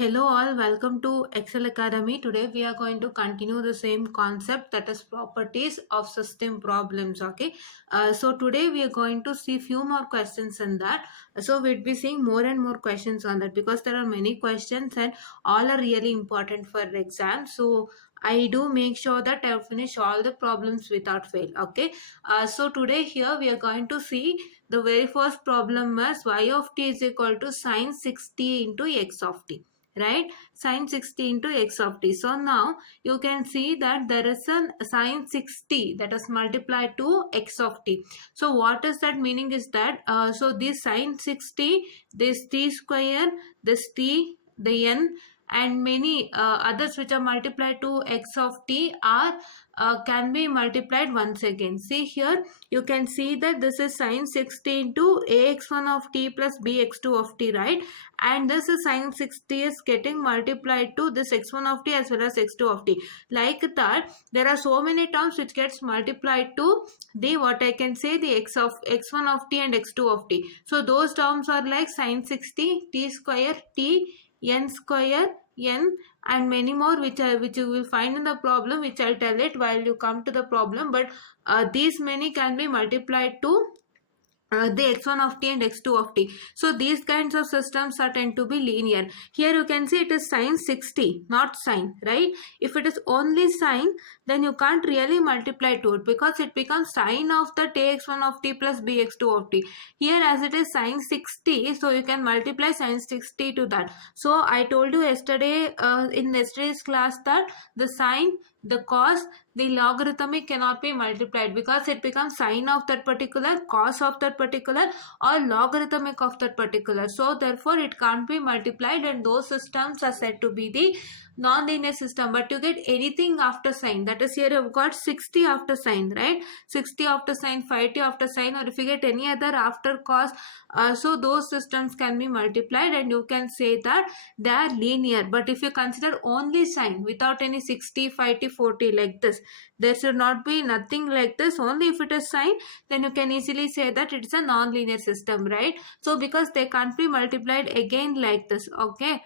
Hello all, welcome to Excel Academy. Today we are going to continue the same concept, that is properties of system problems. Okay, so today we are going to see few more questions in that. So we'll be seeing more and more questions on that because there are many questions and all are really important for exam. So I do make sure that I finish all the problems without fail. Okay, so today here we are going to see the very first problem as y of t is equal to sine 60 into x of t, right? Sine 60 into x of t. So now you can see that there is a sine 60 that is multiplied to x of t. So what is that meaning is that so this sine 60, this t square, this t, the n, and many others which are multiplied to x of t are can be multiplied once again. See here, you can see that this is sine 60 into ax1 of t plus bx2 of t, right? And this is sine 60 is getting multiplied to this x1 of t as well as x2 of t. Like that, there are so many terms which gets multiplied to the what I can say the x1 of t and x2 of t. So those terms are like sine 60, t square, t, n square, n, and many more which you will find in the problem, which I'll tell it while you come to the problem. But these many can be multiplied to the x1 of t and x2 of t. So these kinds of systems are tend to be linear. Here you can see it is sine 60, not sine, right? If it is only sine, then you can't really multiply to it because it becomes sine of the ax1 of t plus bx2 of t. Here as it is sine 60, so you can multiply sine 60 to that. So I told you yesterday in yesterday's class that the sine, the cos, the logarithmic cannot be multiplied because it becomes sine of that particular, cos of that particular, or logarithmic of that particular. So therefore it can't be multiplied, and those systems are said to be the non-linear system. But you get anything after sine, that is here you've got 60 after sine, right? 60 after sine, 5t after sine, or if you get any other after cos, so those systems can be multiplied and you can say that they are linear. But if you consider only sine without any 60, 5t, 40 like this, there should not be nothing like this. Only if it is sine, then you can easily say that it's a non-linear system, right? So because they can't be multiplied again like this, okay?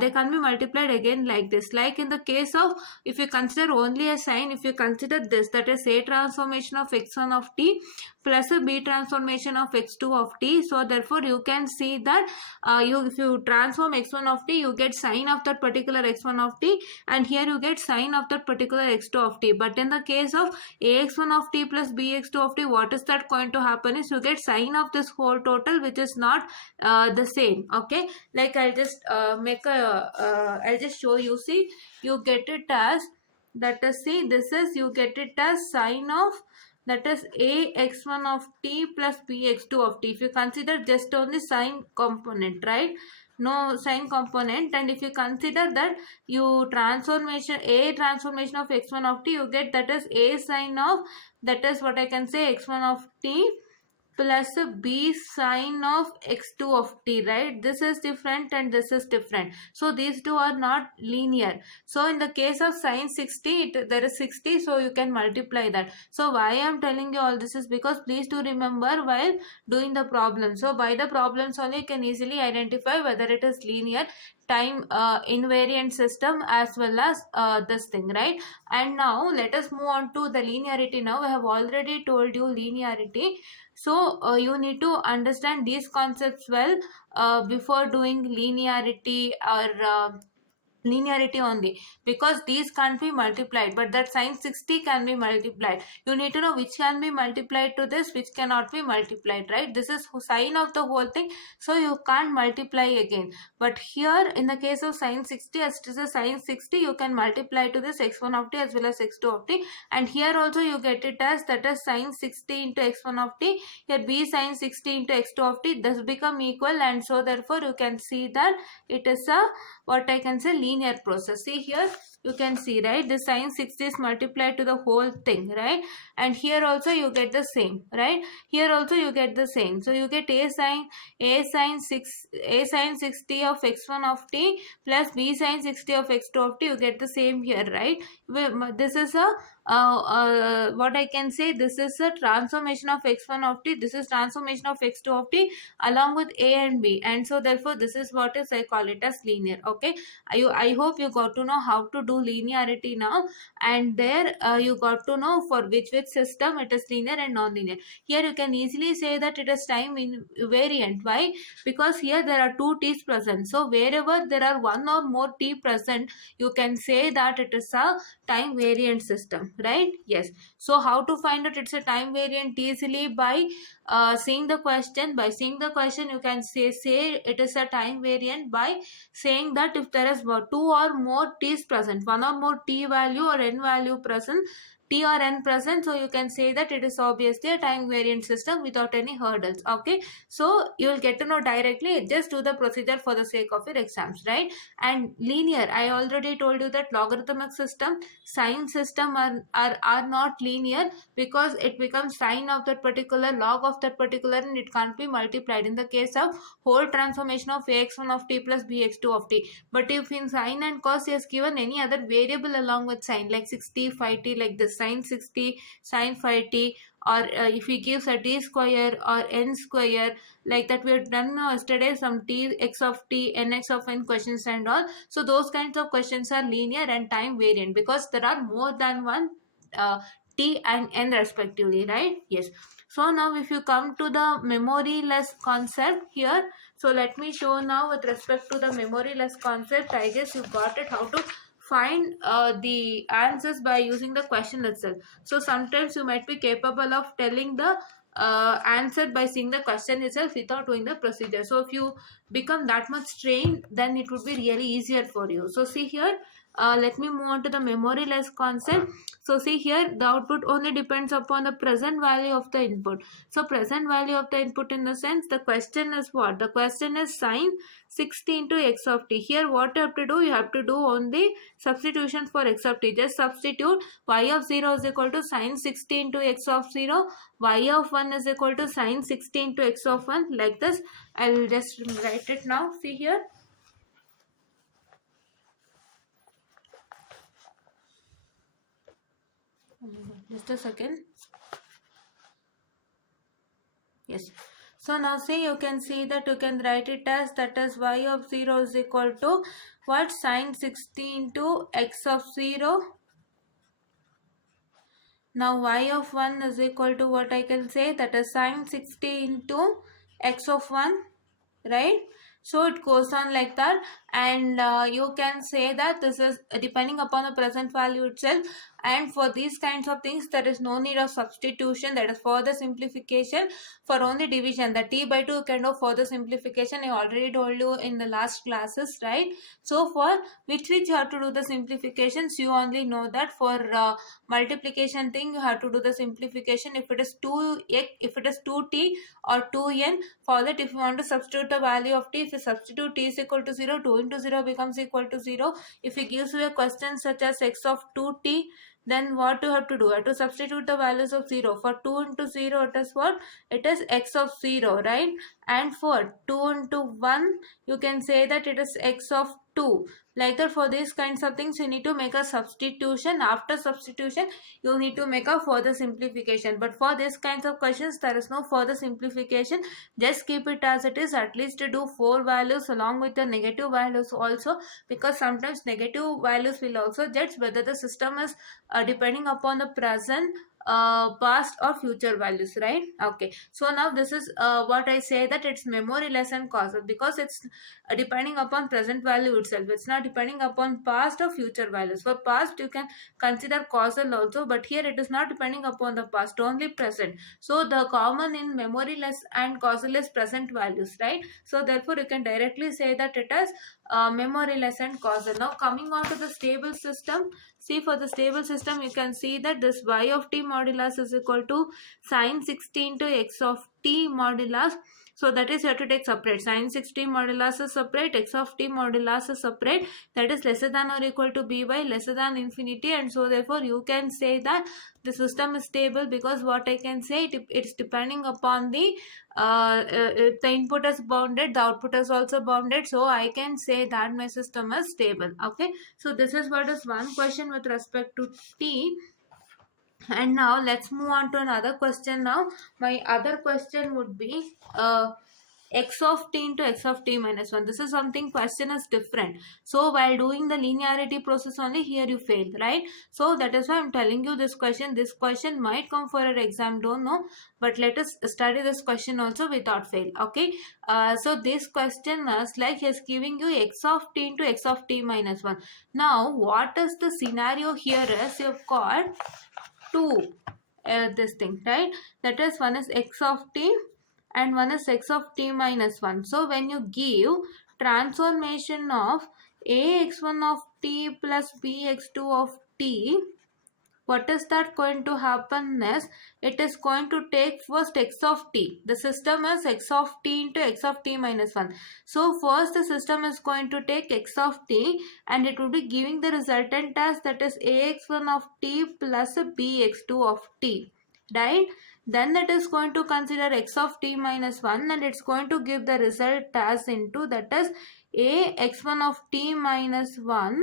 They can be multiplied again like this. Like in the case of, if you consider only a sine, if you consider this, that is a transformation of x1 of t plus a b transformation of x2 of t. So therefore you can see that if you transform x1 of t, you get sine of that particular x1 of t, and here you get sine of that particular x2 of t. But in the case of ax1 of t plus bx2 of t, what is that going to happen is you get sine of this whole total, which is not the same. Okay, like I'll just I'll just show you. See, you get it as, that is, see, this is, you get it as sine of, that is ax1 of t plus bx2 of t. If you consider just only sine component, right, no sine component, and if you consider that you transformation of x1 of t, you get that is a sine of, that is what I can say, x1 of t plus b sine of x2 of t, right? This is different and this is different, so these two are not linear. So in the case of sine 60, there is 60, so you can multiply that. So why I am telling you all this is because please do remember while doing the problem. So by the problems only you can easily identify whether it is linear, time invariant system, as well as this thing, right? And now let us move on to the linearity. Now I have already told you linearity, so you need to understand these concepts well before doing linearity or linearity only, because these can't be multiplied, but that sine 60 can be multiplied. You need to know which can be multiplied to this, which cannot be multiplied, right? This is sine of the whole thing, so you can't multiply again. But here in the case of sine 60, as it is a sine 60, you can multiply to this x1 of t as well as x2 of t, and here also you get it as, that is sine 60 into x1 of t, here b sine 60 into x2 of t, this become equal, and so therefore you can see that it is a, what I can say, linear process. See here, you can see, right, the sine 60 is multiplied to the whole thing, right? And here also you get the same, right? Here also you get the same. So you get a sine 60 of x1 of t plus b sine 60 of x2 of t. You get the same here, right? This is a what I can say, this is a transformation of x1 of t, this is transformation of x2 of t along with a and b, and so therefore this is what is I call it as linear. Okay, I hope you got to know how to do linearity now, and there you got to know for which system it is linear and non-linear. Here you can easily say that it is time invariant. Why? Because here there are two t's present, so wherever there are one or more t present, you can say that it is a time variant system, right? Yes. So how to find out it's a time variant? Easily by seeing the question. By seeing the question, you can say it is a time variant by saying that if there is two or more t's present, one or more t value or n value present, t or n present, so you can say that it is obviously a time variant system without any hurdles. Okay, so you will get to know directly. Just do the procedure for the sake of your exams, right? And linear, I already told you that logarithmic system, sine system are not linear, because it becomes sine of that particular, log of that particular, and it can't be multiplied in the case of whole transformation of ax1 of t plus bx2 of t. But if in sine and cos he has given any other variable along with sine, like 60, 5t, like this, sine 60, sine 5t, or if he gives a t square or n square, like that we have done yesterday, some t x of t, n x of n questions and all. So those kinds of questions are linear and time variant, because there are more than one t and n respectively, right? Yes. So now if you come to the memoryless concept here, so let me show now with respect to the memoryless concept. I guess you got it, how to find the answers by using the question itself. So sometimes you might be capable of telling the answer by seeing the question itself without doing the procedure. So if you become that much trained, then it would be really easier for you. So see here, let me move on to the memoryless concept. So see here, the output only depends upon the present value of the input. So present value of the input, in the sense, the question is what? The question is sine 60 into x of t. Here what you have to do? You have to do only substitution for x of t. Just substitute y of 0 is equal to sine 60 into x of 0. Y of 1 is equal to sine 60 into x of 1, like this. I will just write it now. See here. Just a second. Yes. So now see, you can see that you can write it as, that is y of 0 is equal to what? Sine 60 into x of 0. Now y of 1 is equal to what I can say, that is sine 60 into x of 1, right? So it goes on like that, and you can say that this is depending upon the present value itself. And for these kinds of things, there is no need of substitution. That is further simplification. For only division, the t by 2 can do further simplification. I already told you in the last classes, right? So for which you have to do the simplifications, you only know that for multiplication thing, you have to do the simplification. If it is 2x, if it is 2t or 2n, for that, if you want to substitute the value of t, if you substitute t is equal to 0, 2 into 0 becomes equal to 0. If it gives you a question such as x of 2t, then what you have to do? You have to substitute the values of 0. For 2 into 0, it is what? It is x of 0, right? And for 2 into 1, you can say that it is x of 2. Like that, for these kinds of things, you need to make a substitution. After substitution, you need to make a further simplification. But for these kinds of questions, there is no further simplification. Just keep it as it is. At least to do 4 values along with the negative values also, because sometimes negative values will also judge whether the system is depending upon the present, past or future values, right? Okay, so now this is what I say, that it's memoryless and causal, because it's depending upon present value itself. It's not depending upon past or future values. For past, you can consider causal also, but here it is not depending upon the past, only present. So the common in memoryless and causal is present values, right? So therefore you can directly say that it is memoryless and causal. Now coming on to the stable system. See, for the stable system, you can see that this y of t modulus is equal to sine 60 into x of t modulus So that is you have to take separate. Sin 6t modulus is separate, x of t modulus is separate, that is lesser than or equal to b by lesser than infinity, and so therefore you can say that the system is stable, because what I can say, it's depending upon the if the input is bounded, the output is also bounded, so I can say that my system is stable. Okay, so this is what is one question with respect to t. And now let's move on to another question. Now my other question would be x of t into x of t minus 1. This is something question is different. So while doing the linearity process only, here you fail, right? So that is why I'm telling you this question. This question might come for an exam, don't know, but let us study this question also without fail. Okay, so this question is like he is giving you x of t into x of t minus 1. Now what is the scenario here is you've got two this thing, right? That is, one is x of t and one is x of t minus 1. So when you give transformation of ax1 of t plus bx2 of t, what is that going to happen is, it is going to take first x of t. The system is x of t into x of t minus 1. So first the system is going to take x of t and it will be giving the resultant as, that is ax1 of t plus bx2 of t, right? Then that is going to consider x of t minus 1 and it's going to give the result as into, that is ax1 of t minus 1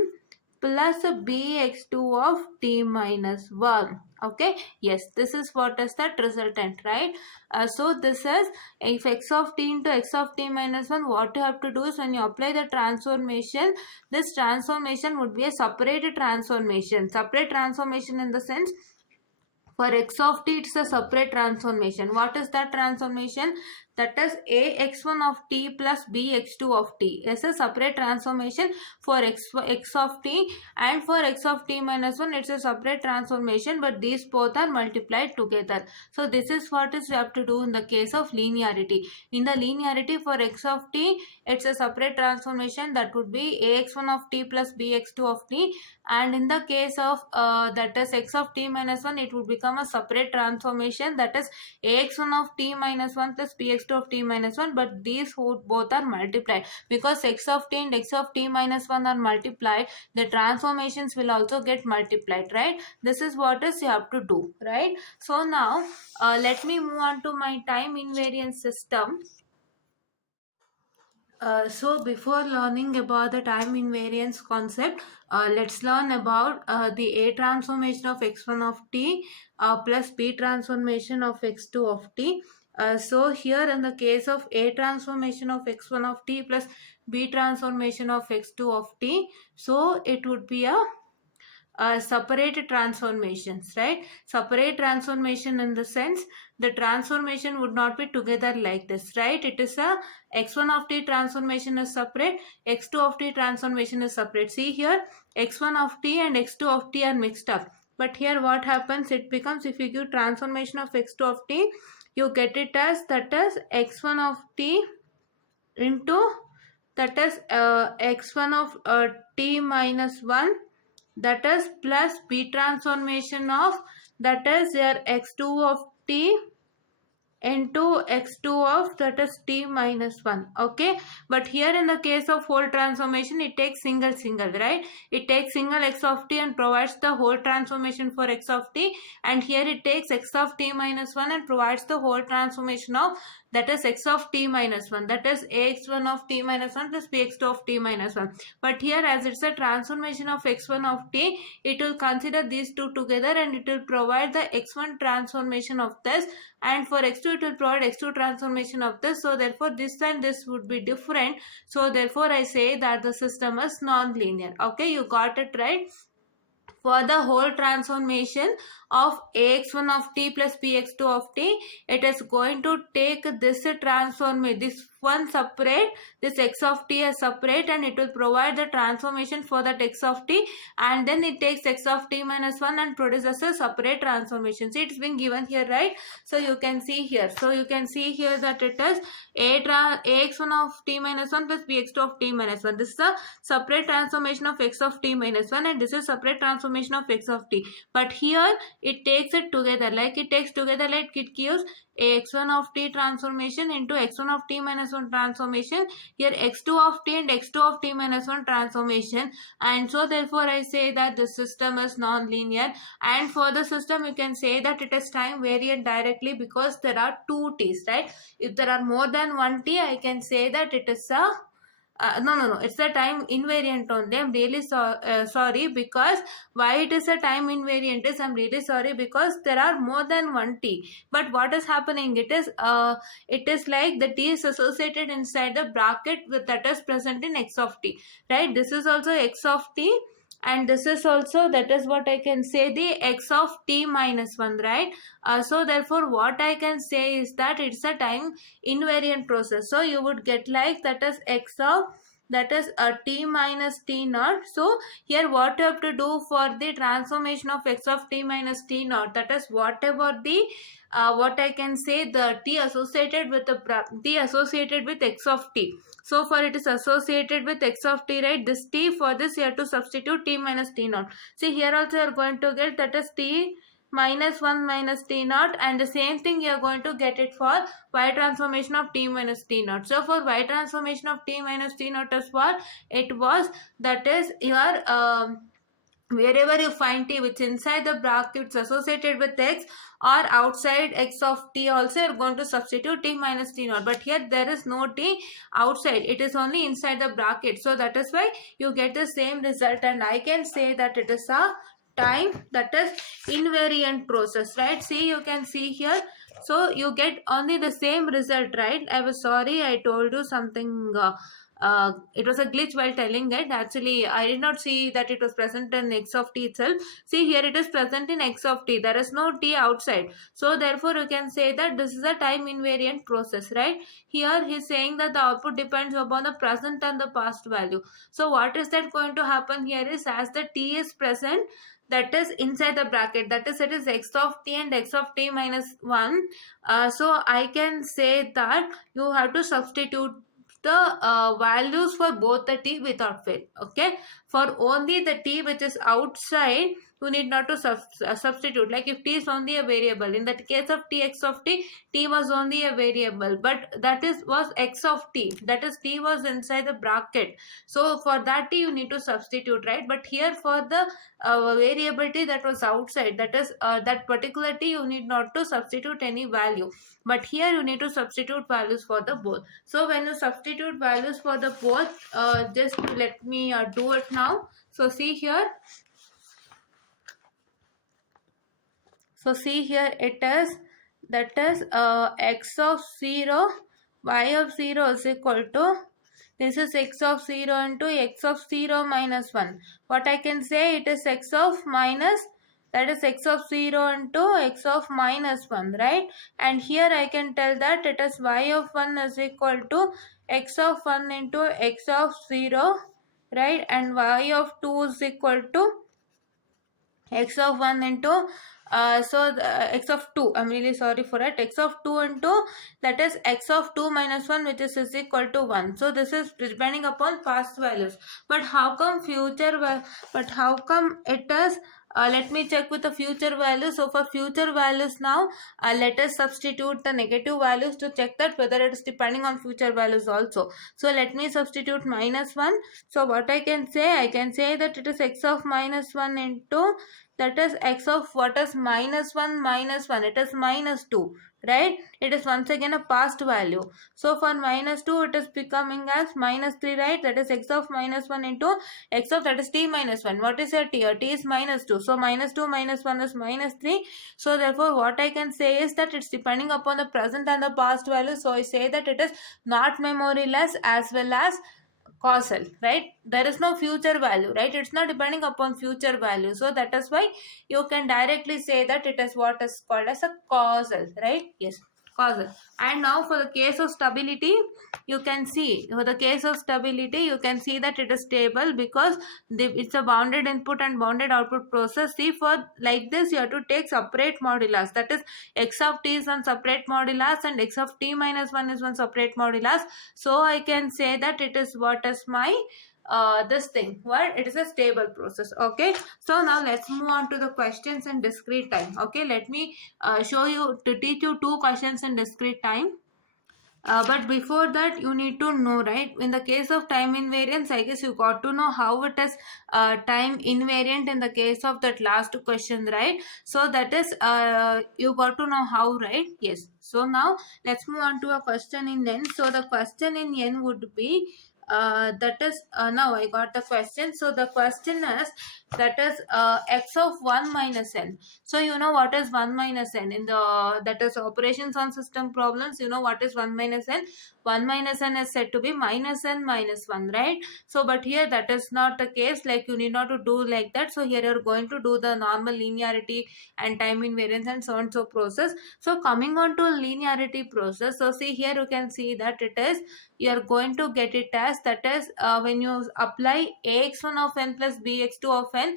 plus bx2 of t minus 1. Okay, yes, this is what is that resultant, right? So this is, if x of t into x of t minus 1, what you have to do is, when you apply the transformation, this transformation would be a separate transformation. Separate transformation in the sense, for x of t, it's a separate transformation. What is that transformation? That is ax1 of t plus bx2 of t. It's a separate transformation for x of t, and for x of t minus 1, it's a separate transformation, but these both are multiplied together. So this is what is you have to do in the case of linearity. In the linearity for x of t, it's a separate transformation, that would be ax1 of t plus bx2 of t, and in the case of that is x of t minus 1, it would become a separate transformation, that is ax1 of t minus 1 plus bx2 of t minus 1, but these both are multiplied, because x of t and x of t minus 1 are multiplied, the transformations will also get multiplied, right? This is what is you have to do, right? So now let me move on to my time invariant system. So before learning about the time invariance concept, let's learn about the A transformation of x1 of t plus B transformation of x2 of t. So here in the case of A transformation of x1 of t plus B transformation of x2 of t, so it would be a separate transformations, right? Separate transformation in the sense, the transformation would not be together like this, right? It is a x1 of t transformation is separate, x2 of t transformation is separate. See here, x1 of t and x2 of t are mixed up, but here what happens, it becomes, if you give transformation of x2 of t, you get it as, that is x1 of t into, that is x1 of t minus 1, that is plus B transformation of, that is your x2 of t into x2 of, that is t minus 1. Okay, but here in the case of whole transformation, it takes single, right? It takes single x of t and provides the whole transformation for x of t, and here it takes x of t minus 1 and provides the whole transformation of, that is x of t minus 1, that is ax1 of t minus 1 plus bx2 of t minus 1. But here, as it's a transformation of x1 of t, it will consider these two together and it will provide the x1 transformation of this, and for x2 it will provide x2 transformation of this. So therefore this and this would be different, so therefore I say that the system is non-linear. Okay, you got it, right? For the whole transformation of ax1 of t plus bx2 of t, it is going to take this transformation, this f1 separate, this x of t as separate, and it will provide the transformation for that x of t, and then it takes x of t minus 1 and produces a separate transformation. See, it's been given here, right? So you can see here. So you can see here that it is ax1 of t minus 1 plus bx2 of t minus 1. This is a separate transformation of x of t minus 1, and this is separate transformation of x of t. But here it takes it together, like it takes together, like it gives x1 of t transformation into x1 of t minus 1 transformation, here x2 of t and x2 of t minus 1 transformation, and so therefore I say that the system is non-linear. And for the system you can say that it is time variant directly because there are two t's, right? If there are more than one t, I can say that it is a no, it's a time invariant only. I'm really sorry, because why it is a time invariant is, I'm really sorry, because there are more than one t. But what is happening, it is like the t is associated inside the bracket with that is present in x of t, right? This is also x of t, and this is also, that is what I can say, the x of t minus 1, right? So therefore what I can say is that it's a time invariant process. So you would get like that is x of, that is a t minus t naught. So here what you have to do for the transformation of x of t minus t naught, that is whatever the what I can say, the t associated with the t associated with x of t. So for it is associated with x of t, right? This t, for this you have to substitute t minus t naught. See, here also you are going to get that is t minus 1 minus t naught, and the same thing you are going to get it for y transformation of t minus t naught. So for y transformation of t minus t naught is what it was, that is your wherever you find t which inside the brackets associated with x or outside x of t, also you're going to substitute t minus t naught. But here there is no t outside, it is only inside the bracket. So that is why you get the same result, and I can say that it is a time, that is invariant process, right? See, you can see here. So you get only the same result, right? I was sorry, I told you something it was a glitch while telling it. Actually, I did not see that it was present in x of t itself. See, here it is present in x of t. There is no t outside. So therefore, you can say that this is a time invariant process, right? Here he is saying that the output depends upon the present and the past value. So what is that going to happen here is, as the t is present, that is inside the bracket, that is it is x of t and x of t minus 1. So I can say that you have to substitute the values for both the t without fail. Okay, for only the t which is outside, you need not to substitute. Like if t is only a variable, in that case of t x of t, t was only a variable, but that is was x of t, that is t was inside the bracket. So for that t you need to substitute, right? But here for the variable t that was outside, that is that particular t, you need not to substitute any value. But here you need to substitute values for the both. So when you substitute values for the both, just let me do it now. So see here. So see here, it is, that is x of 0, y of 0 is equal to, this is x of 0 into x of 0 minus 1. What I can say, it is x of minus, that is x of 0 into x of minus 1, right? And here I can tell that it is y of 1 is equal to x of 1 into x of 0, right? And y of 2 is equal to x of 1 into x of 2, I'm really sorry for it, x of 2 into, that is x of 2 minus 1, which is equal to 1. So this is depending upon past values. But how come it is, let me check with the future values. So for future values now, let us substitute the negative values to check that whether it is depending on future values also. So let me substitute minus 1. So what I can say that it is x of minus 1 into, that is x of, what is minus 1 minus 1, it is minus 2, right? It is once again a past value. So for minus 2 it is becoming as minus 3, right? That is x of minus 1 into x of, that is t minus 1. What is your t? Your t is minus 2. So minus 2 minus 1 is minus 3. So therefore what I can say is that it's depending upon the present and the past value. So I say that it is not memoryless as well as causal, right? There is no future value, right? It's not depending upon future value. So that is why you can directly say that it is what is called as a causal, right? Yes. causal. And now for the case of stability, you can see for the case of stability you can see that it is stable because it's a bounded input and bounded output process. See, for like this you have to take separate modulus, that is x of t is one separate modulus and x of t minus 1 is one separate modulus. So I can say that it is what is my this thing, what it is a stable process. Okay, so now let's move on to the questions in discrete time. Okay, let me show you to teach you two questions in discrete time. But before that you need to know, right, in the case of time invariance, I guess you got to know how it is time invariant in the case of that last question, right? So that is you got to know how, right? Yes. So now let's move on to a question in n. So the question in n would be that is now I got the question. So the question is that is x of 1 minus n. So you know what is 1 minus n in the, that is operations on system problems. You know what is 1 minus n? 1 minus n is said to be minus n minus 1, right? So but here that is not the case, like you need not to do like that. So here you're going to do the normal linearity and time invariance and so on so process. So coming on to linearity process, so see here you can see that it is, you are going to get it as that is when you apply ax1 of n plus bx2 of n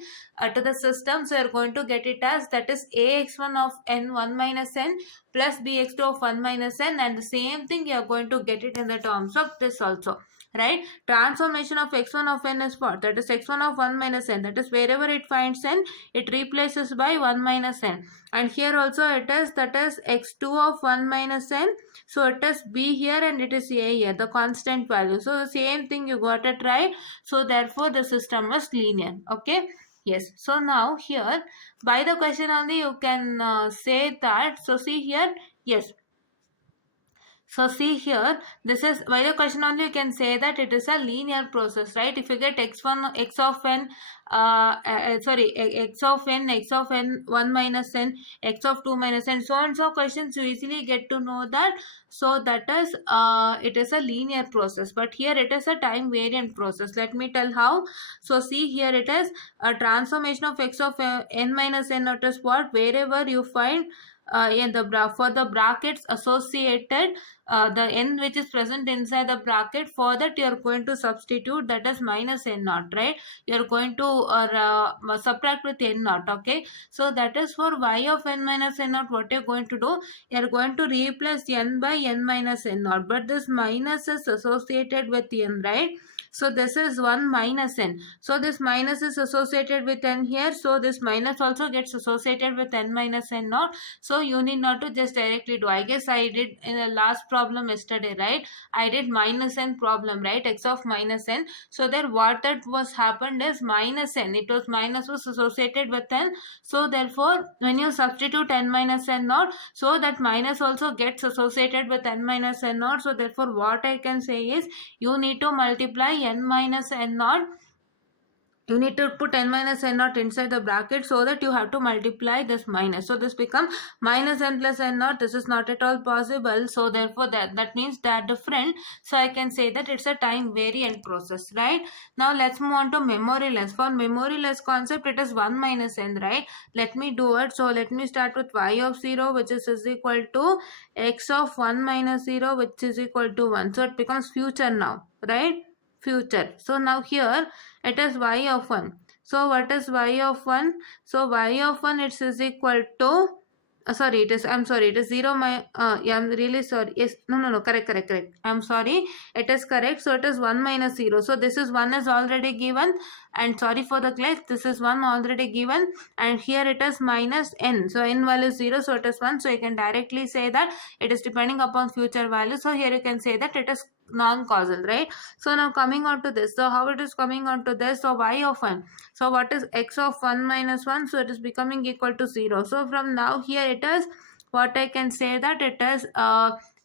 to the system, so you are going to get it as that is ax1 of n 1 minus n plus bx2 of 1 minus n, and the same thing you are going to get it in the terms of this also, right? Transformation of x1 of n is what? That is x1 of 1 minus n, that is wherever it finds n it replaces by 1 minus n, and here also it is that is x2 of 1 minus n, so it is b here and it is a here, the constant value. So the same thing you got it right, so therefore the system is linear. Okay, yes. So now here by the question only you can say that. So see here, yes. So see here, this is by the question only you can say that it is a linear process, right? If you get x1, x of n, x of n, x of n 1 minus n, x of 2 minus n, so and so questions you easily get to know that. So that is it is a linear process, but here it is a time variant process. Let me tell how. So see here it is a transformation of x of n minus n, that is what, wherever you find in the for the brackets associated the n which is present inside the bracket, for that you are going to substitute that is minus n naught, right? You are going to subtract with n naught. Okay, so that is for y of n minus n naught. What you are going to do, you are going to replace n by n minus n naught, but this minus is associated with n, right? So this is 1 minus n. So this minus is associated with n here. So this minus also gets associated with n minus n naught. So you need not to just directly do. I guess I did in the last problem yesterday, right? I did minus n problem, right? X of minus n. So there what that was happened is minus n. It was minus was associated with n. So therefore when you substitute n minus n naught, so that minus also gets associated with n minus n naught. So therefore what I can say is you need to multiply n minus n naught, you need to put n minus n naught inside the bracket, so that you have to multiply this minus. So this becomes minus n plus n naught. This is not at all possible. So therefore that means they are different. So I can say that it's a time variant process, right? Now let's move on to memoryless. For memoryless concept it is 1 minus n, right? Let me do it. So let me start with y of 0 which is equal to x of 1 minus 0 which is equal to 1. So it becomes future now, right? Future. So now here it is y of 1. So what is y of 1? So y of 1 it is equal to sorry, it is, I'm sorry, it is 0 my yeah, I'm really sorry. Yes, no, correct. I'm sorry, it is correct. So it is 1 minus 0. So this is 1 is already given, and sorry for the glitch, this is 1 already given, and here it is minus n. So n value is 0, so it is 1. So you can directly say that it is depending upon future value. So here you can say that it is non-causal, right? So now coming on to this, so how it is coming on to this? So y of 1, so what is x of 1 minus 1? So it is becoming equal to 0. So from now here it is what I can say that it is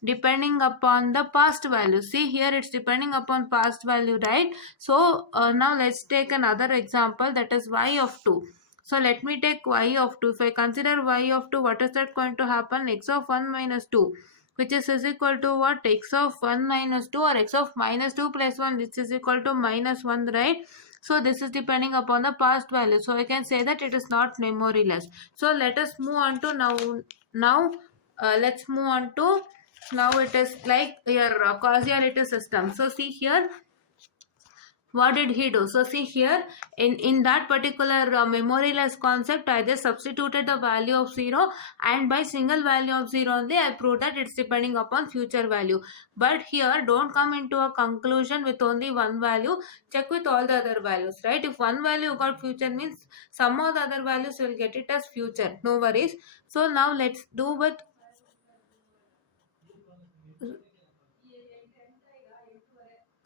depending upon the past value. See here it's depending upon past value, right? So now let's take another example, that is y of 2. So let me take y of 2. If I consider y of 2, what is that going to happen? X of 1 minus 2, which is equal to what? X of 1 minus 2, or x of minus 2 plus 1, which is equal to minus 1, right? So this is depending upon the past value. So I can say that it is not memoryless. So let us move on to now let's move on to, now it is like your causality system. So see here, what did he do? So see here, in that particular memoryless concept, I just substituted the value of 0, and by single value of 0 only I proved that it's depending upon future value. But here don't come into a conclusion with only one value, check with all the other values, right? If one value got future, means some of the other values will get it as future, no worries. So now let's do with,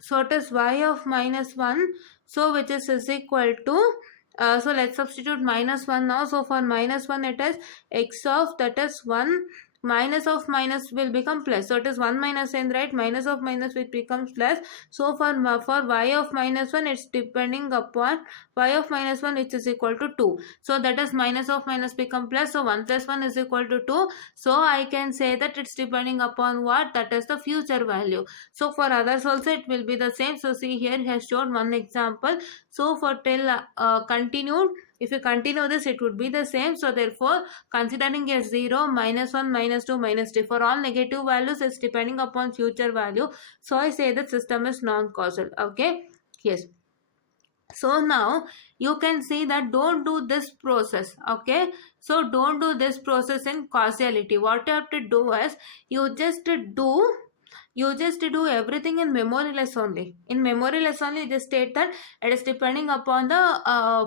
so it is y of minus 1, so which is equal to, so let's substitute minus 1 now. So for minus 1 it is x of, that is 1, minus of minus will become plus, so it is 1 minus n, right? Minus of minus which becomes plus. So for y of minus 1, it's depending upon y of minus 1 which is equal to 2, so that is minus of minus become plus, so 1 plus 1 is equal to 2. So I can say that it's depending upon what, that is the future value. So for others also it will be the same. So see here, he has shown one example. So for till continued, if you continue this, it would be the same. So therefore, considering a 0, minus 1, minus 2, minus 3, for all negative values, it's depending upon future value. So I say that system is non-causal. Okay, yes. So now you can see that don't do this process. Okay, so don't do this process in causality. What you have to do is, you just do everything in memoryless only. In memoryless only, you just state that it is depending upon the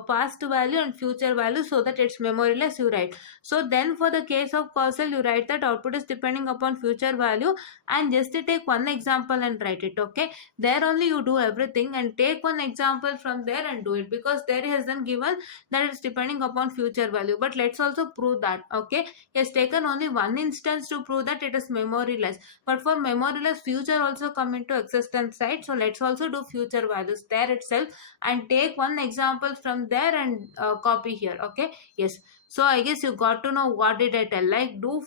past value and future value, so that it's memoryless, you write. So then for the case of causal, you write that output is depending upon future value, and just take one example and write it. Okay, there only you do everything and take one example from there and do it, because there has then given that it's depending upon future value. But let's also prove that. Okay, he has taken only one instance to prove that it is memoryless, but for memoryless, future also come into existence, right? So let's also do future values there itself and take one example from there and copy here. Okay, yes. So I guess you got to know what did I tell, like do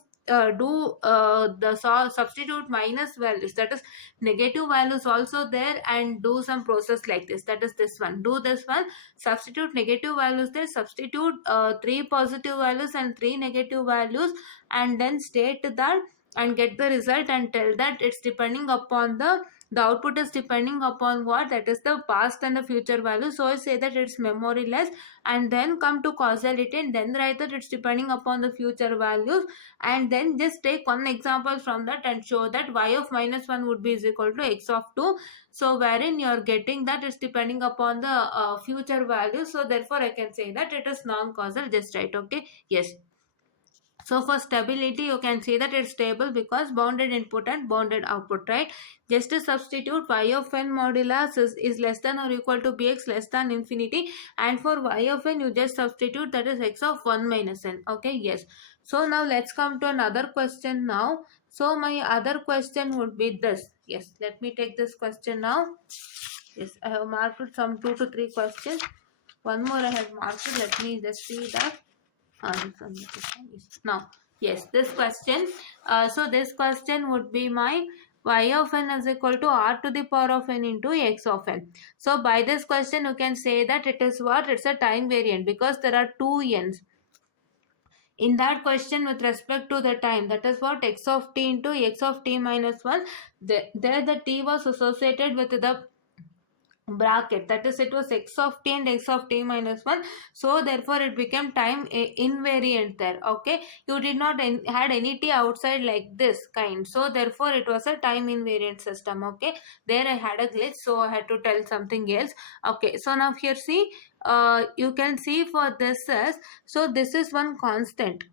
substitute minus values, that is negative values also there, and do some process like this, that is this one. Do this one, substitute negative values there, substitute 3 positive values and 3 negative values, and then state that and get the result and tell that it's depending upon the output is depending upon what, that is the past and the future value. So I say that it's memoryless, and then come to causality and then write that it's depending upon the future values, and then just take one example from that and show that y of minus 1 would be is equal to x of 2, so wherein you are getting that it's depending upon the future value. So therefore I can say that it is non-causal, just write. Okay, yes. So for stability, you can see that it's stable because bounded input and bounded output, right? Just to substitute, y of n modulus is less than or equal to bx less than infinity, and for y of n you just substitute, that is x of 1 minus n. Okay, yes. So now let's come to another question now. So my other question would be this. Yes, let me take this question now. Yes, I have marked some 2 to 3 questions. One more I have marked. Let me just see that. Now, yes, this question. So this question would be my y of n is equal to r to the power of n into x of n. So by this question, you can say that it is what? It's a time variant, because there are two n's. In that question, with respect to the time, that is what, x of t into x of t minus 1. There the t was associated with the bracket, that is it was x of t and x of t minus 1, so therefore it became time invariant there. Okay, you did not had any t outside like this kind, so therefore it was a time invariant system. Okay, there I had a glitch, so I had to tell something else. Okay, so now here see, you can see for this as, so this is one constant,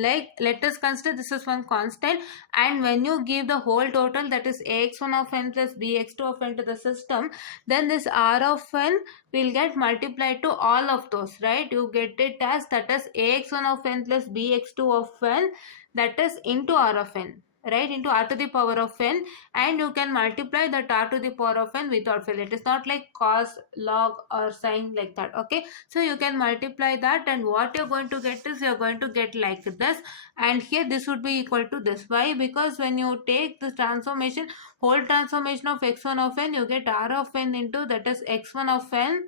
like let us consider this is one constant, and when you give the whole total, that is ax1 of n plus bx2 of n to the system, then this r of n will get multiplied to all of those, right? You get it as, that is ax1 of n plus bx2 of n, that is into r of n, right, into r to the power of n, and you can multiply that r to the power of n without fail. It is not like cos, log or sine like that. Okay, so you can multiply that, and what you're going to get is, you're going to get like this, and here this would be equal to this. Why? Because when you take this transformation, whole transformation of x1 of n, you get r of n into, that is x1 of n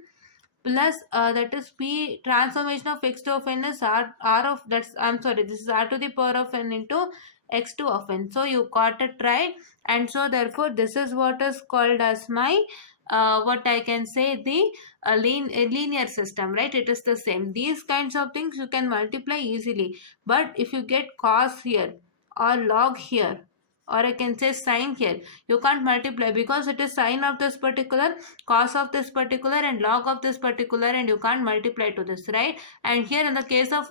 plus that is p transformation of x2 of n is r of, that's, I'm sorry, this is r to the power of n into x2 of n. So you got it right, and so therefore this is what is called as my what I can say, the linear system, right? It is the same. These kinds of things you can multiply easily, but if you get cos here or log here, or I can say sine here, you can't multiply because it is sine of this particular, cos of this particular, and log of this particular, and you can't multiply to this, right? And here in the case of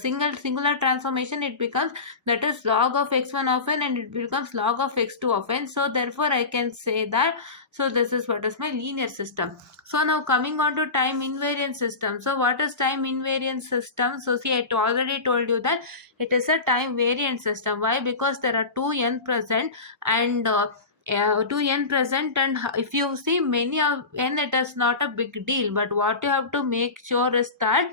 singular transformation, it becomes, that is log of x1 of n, and it becomes log of x2 of n. So therefore I can say that, so this is what is my linear system. So now coming on to time invariant system. So what is time invariant system? So see, I already told you that it is a time variant system. Why? Because there are two n present, and 2n present, and if you see many of n, it is not a big deal, but what you have to make sure is that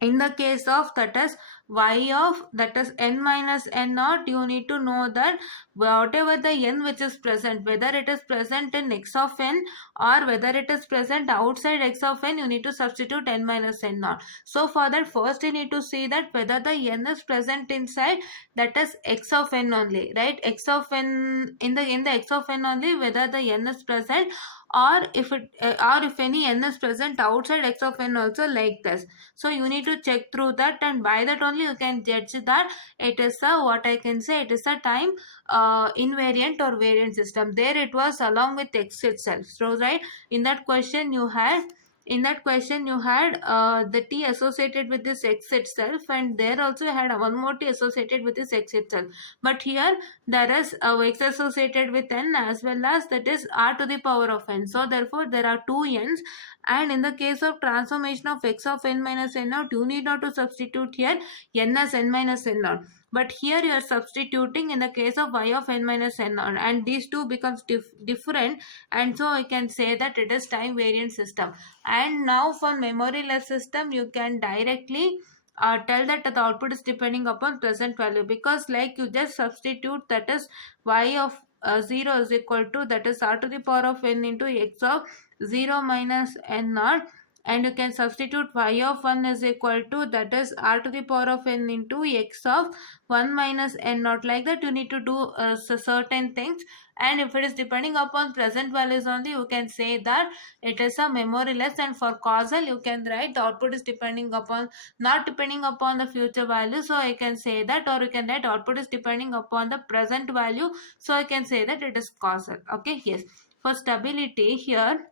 in the case of, that is y of, that is n minus n naught, you need to know that whatever the n which is present, whether it is present in x of n or whether it is present outside x of n, you need to substitute n minus n naught. So for that, first you need to see that whether the n is present inside, that is x of n only, right? X of n, in the x of n only, whether the n is present, or if it or if any n is present outside x of n also, like this. So you need to check through that, and by that only you can judge that it is a, what I can say, it is a time invariant or variant system. There it was along with x itself. So right, in that question you had, the t associated with this x itself, and there also you had one more t associated with this x itself. But here there is x associated with n, as well as, that is r to the power of n. So therefore there are two n's, and in the case of transformation of x of n minus n naught, you need not to substitute here n as n minus n naught, but here you are substituting in the case of y of n minus n naught, and these two becomes different, and so I can say that it is time variant system. And now for memoryless system, you can directly tell that the output is depending upon present value, because like you just substitute, that is y of 0 is equal to, that is r to the power of n into x of 0 minus n naught, and you can substitute y of 1 is equal to, that is r to the power of n into x of 1 minus n naught. Like that you need to do certain things, and if it is depending upon present values only, you can say that it is a memoryless. And for causal, you can write the output is depending upon, not depending upon the future value, so I can say that, or you can write output is depending upon the present value, so I can say that it is causal. Okay, yes. For stability, here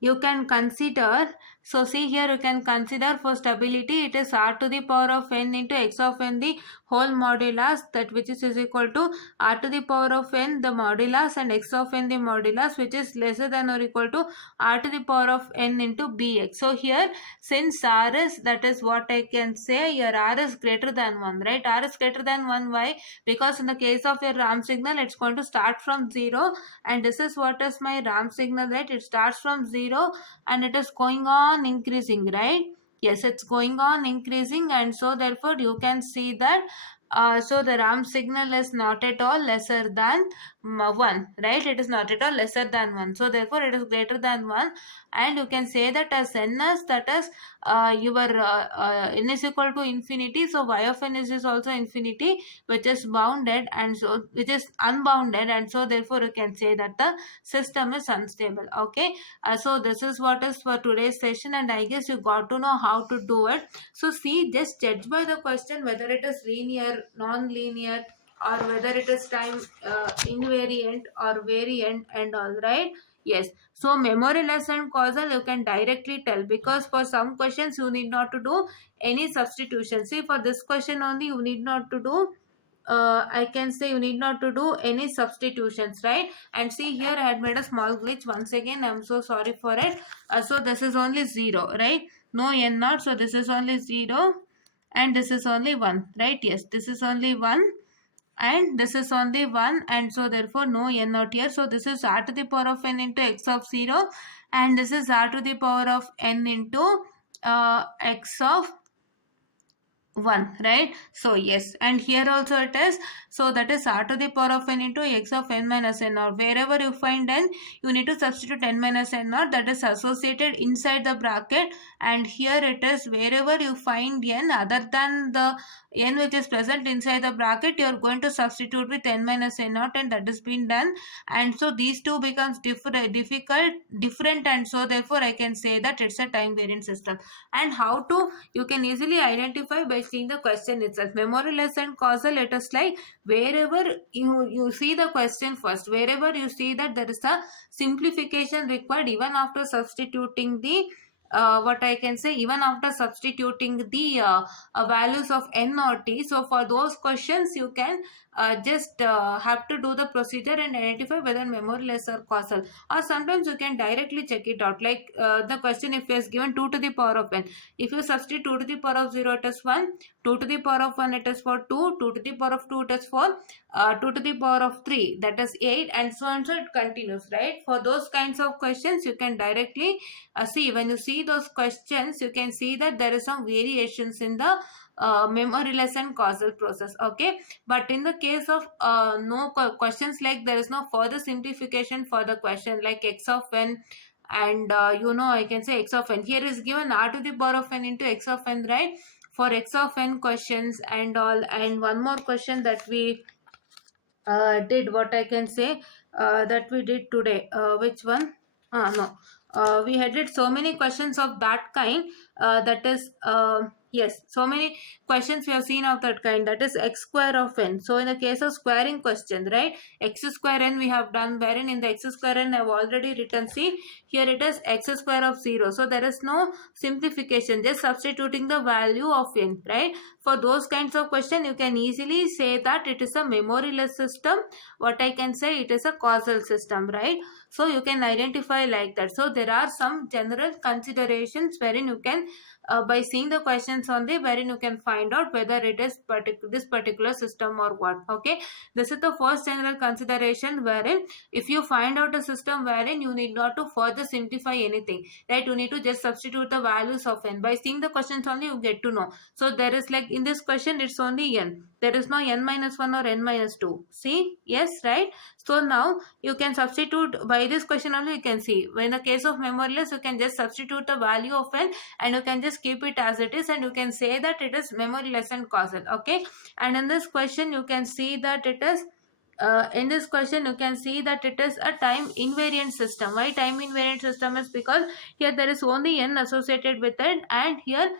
you can consider, so see here you can consider for stability, it is r to the power of n into x of n the whole modulus, that which is equal to r to the power of n the modulus, and x of n the modulus, which is lesser than or equal to r to the power of n into bx. So here, since r is, that is what I can say, here r is greater than 1, right? R is greater than 1. Why? Because in the case of your ramp signal, it's going to start from 0, and this is what is my ramp signal, right? It starts from 0 and it is going on increasing, right? Yes, it's going on increasing, and so therefore you can see that so the ramp signal is not at all lesser than 1, right? It is not at all lesser than 1, so therefore it is greater than 1, and you can say that as n is, that is your n is equal to infinity, so y of n is also infinity, which is bounded, and so which is unbounded, and so therefore you can say that the system is unstable. Okay, so this is what is for today's session, and I guess you got to know how to do it. So see, just judge by the question whether it is linear, non-linear, or whether it is time invariant or variant and all, right? Yes. So memoryless and causal you can directly tell, because for some questions you need not to do any substitution. See, for this question only you need not to do I can say you need not to do any substitutions, right? And see here I had made a small glitch once again, I'm so sorry for it. So this is only 0, right? No n naught, so this is only 0, and this is only 1, right? Yes, this is only 1 and this is only 1, and so therefore no n naught here. So this is r to the power of n into x of 0, and this is r to the power of n into x of 1, right? So yes, and here also it is, so that is r to the power of n into x of n minus n naught. Wherever you find n, you need to substitute n minus n naught, that is associated inside the bracket, and here it is wherever you find n other than the n which is present inside the bracket, you are going to substitute with n minus n naught, and that has been done. And so these two becomes different, and so therefore I can say that it's a time variant system. And how to, you can easily identify by seeing the question itself. Memoryless and causal, it is like wherever you see the question first, wherever you see that there is a simplification required even after substituting the what I can say, even after substituting the values of n or t. So for those questions, you can just have to do the procedure and identify whether memoryless or causal. Or sometimes you can directly check it out. Like the question, if is given 2 to the power of n, if you substitute 2 to the power of 0, it is 1. 2 to the power of 1, it is for 2. 2 to the power of 2, it is for 2 to the power of 3, that is 8, and so on. So it continues, right? For those kinds of questions, you can directly see. When you see those questions, you can see that there is some variations in the memoryless and causal process. Okay, but in the case of no questions, like there is no further simplification for the question, like x of n, and I can say x of n here is given r to the power of n into x of n, right? For x of n questions and all. And one more question that we did, what I can say, that we did today, which one, no, we had did so many questions of that kind, that is yes, so many questions we have seen of that kind, that is x square of n. So in the case of squaring question, right, x square n we have done, wherein in the x square n I have already written, see here it is x square of 0. So there is no simplification, just substituting the value of n, right? For those kinds of question, you can easily say that it is a memoryless system. What I can say, it is a causal system, right? So you can identify like that. So there are some general considerations wherein you can by seeing the questions only, wherein you can find out whether it is this particular system or what. Okay, this is the first general consideration, wherein if you find out a system wherein you need not to further simplify anything, right? You need to just substitute the values of n. By seeing the questions only, you get to know. So there is, like in this question, it's only n, there is no n minus 1 or n minus 2. See, yes, right? So now you can substitute by this question only. You can see, when the case of memoryless, you can just substitute the value of n and you can just keep it as it is, and you can say that it is memoryless and causal. Okay, and in this question you can see that it is in this question you can see that it is a time invariant system. Why time invariant system is because here there is only n associated with it, and here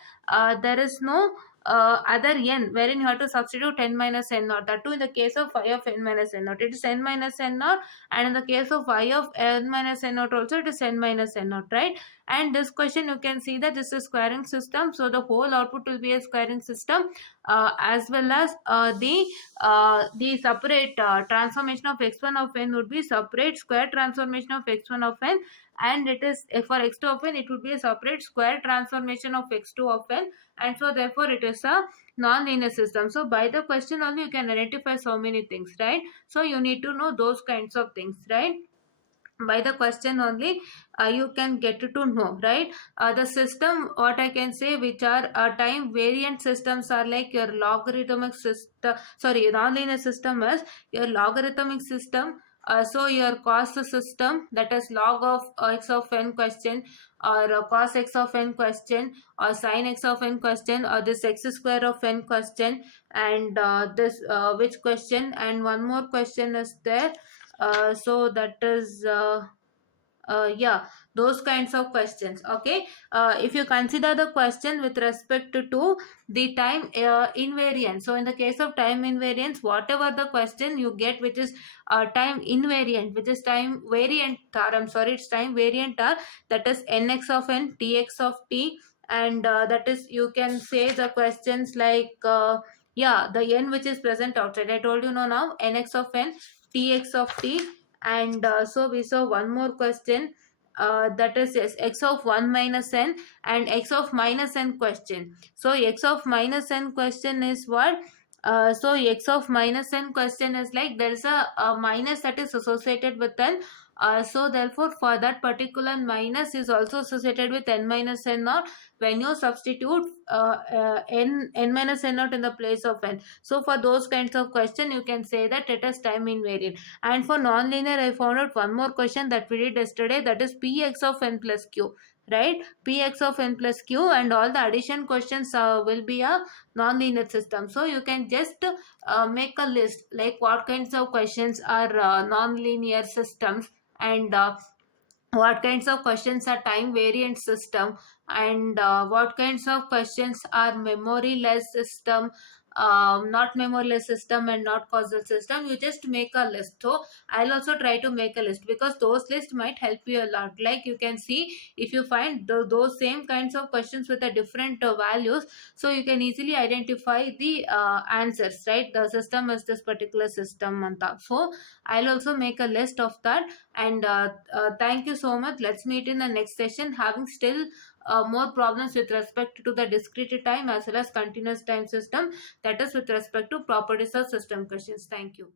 there is no other n wherein you have to substitute n minus n naught. That too in the case of phi of n minus n naught, it is n minus n naught, and in the case of phi of n minus n naught also, it is n minus n naught, right? And this question you can see that this is a squaring system, so the whole output will be a squaring system, as well as the separate transformation of x1 of n would be separate square transformation of x1 of n, and it is for x2 of n it would be a separate square transformation of x2 of n, and so therefore it is a non-linear system. So by the question only you can identify so many things, right? So you need to know those kinds of things, right? By the question only you can get to know, right? The system, what I can say, which are time variant systems, are like your logarithmic system, sorry, non-linear system is your logarithmic system. So your cos system, that is log of x of n question, or cos x of n question, or sin x of n question, or this x square of n question, and this which question, and one more question is there. So that is yeah, those kinds of questions. Okay, if you consider the question with respect to the time invariance, so in the case of time invariance, whatever the question you get which is time invariant, which is time variant, I'm sorry, it's time variant, that is nx of n, tx of t, and that is, you can say the questions like yeah, the n which is present outside, I told you now nx of n, tx of t, and so we saw one more question, that is yes, x of 1 minus n and x of minus n question. So x of minus n question is what? So x of minus n question is like there is a minus that is associated with n. So therefore for that particular minus is also associated with n minus n naught when you substitute n minus n naught in the place of n. So for those kinds of question you can say that it is time invariant. And for non-linear I found out one more question that we did yesterday, that is px of n plus q. right? Px of n plus q, and all the addition questions will be a non-linear system. So you can just make a list like what kinds of questions are non-linear systems, and what kinds of questions are time variant system, and what kinds of questions are memory less system, not memory less system, and not causal system. You just make a list. So I'll also try to make a list, because those lists might help you a lot. Like you can see, if you find those same kinds of questions with a different values, so you can easily identify the answers, right? The system is this particular system, Manta. So I'll also make a list of that. And thank you so much. Let's meet in the next session, having still more problems with respect to the discrete time as well as continuous time system, that is with respect to properties of system questions. Thank you.